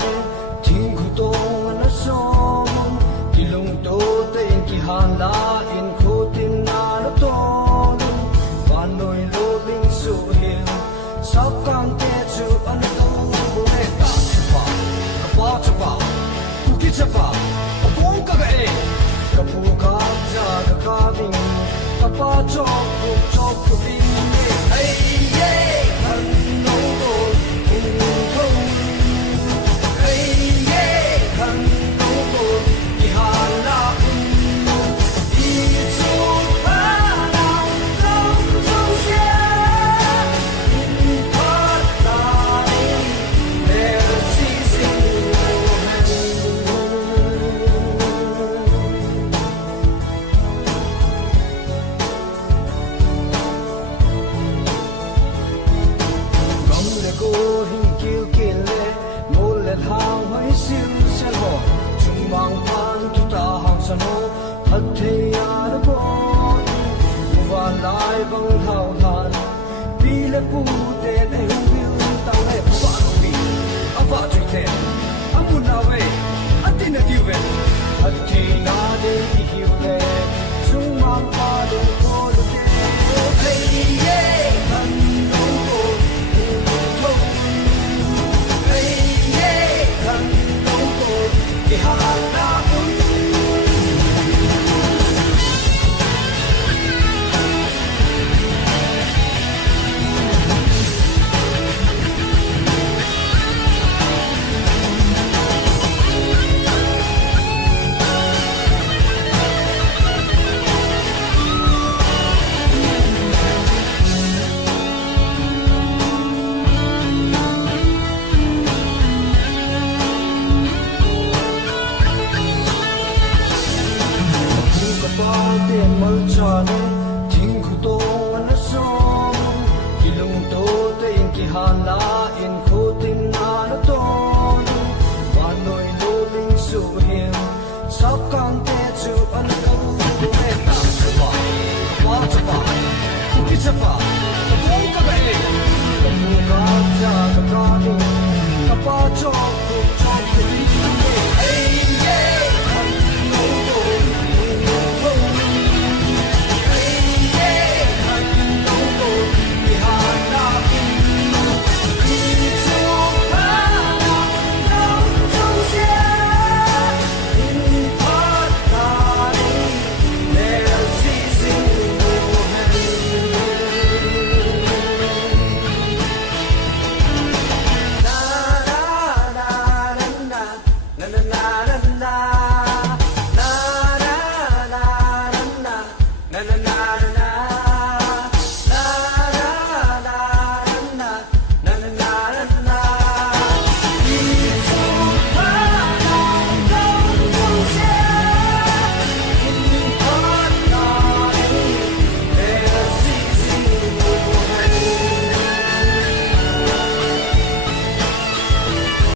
ne ting khu to na som ki lung to te ki han la in khu tin na lo to van noi lo bing su hill sap kang te chu an to bo he ta pa ka pa cha pa ku ki cha pa o bong ka ga e ka pu ka ja ka ding ka pa chok ku ding hey yeah han no go in ko hey yeah han no go ki ha la i chu pa la dong dong xia in pa ta never ceasing go hing kill kill le mo le hang hai sil se ho chung mang pan tu ta hang san ho hat the ya de bo wa lai bang hao han pi le pu te de hu bil ta le pa no pi ava tri te amu na we ati na ti we hat the na de hi le chung mang pa de ko de hey yeah han no go ki ha la mal chane thing khu to na som ki lung to te in ki han la in khu tin na na to wa noi lo ling su him sap kang te chu an to bo he ta chu pa wa chu pa ku ki cha pa ko ka ba e ko mu ka ja ka ka ni ka pa cho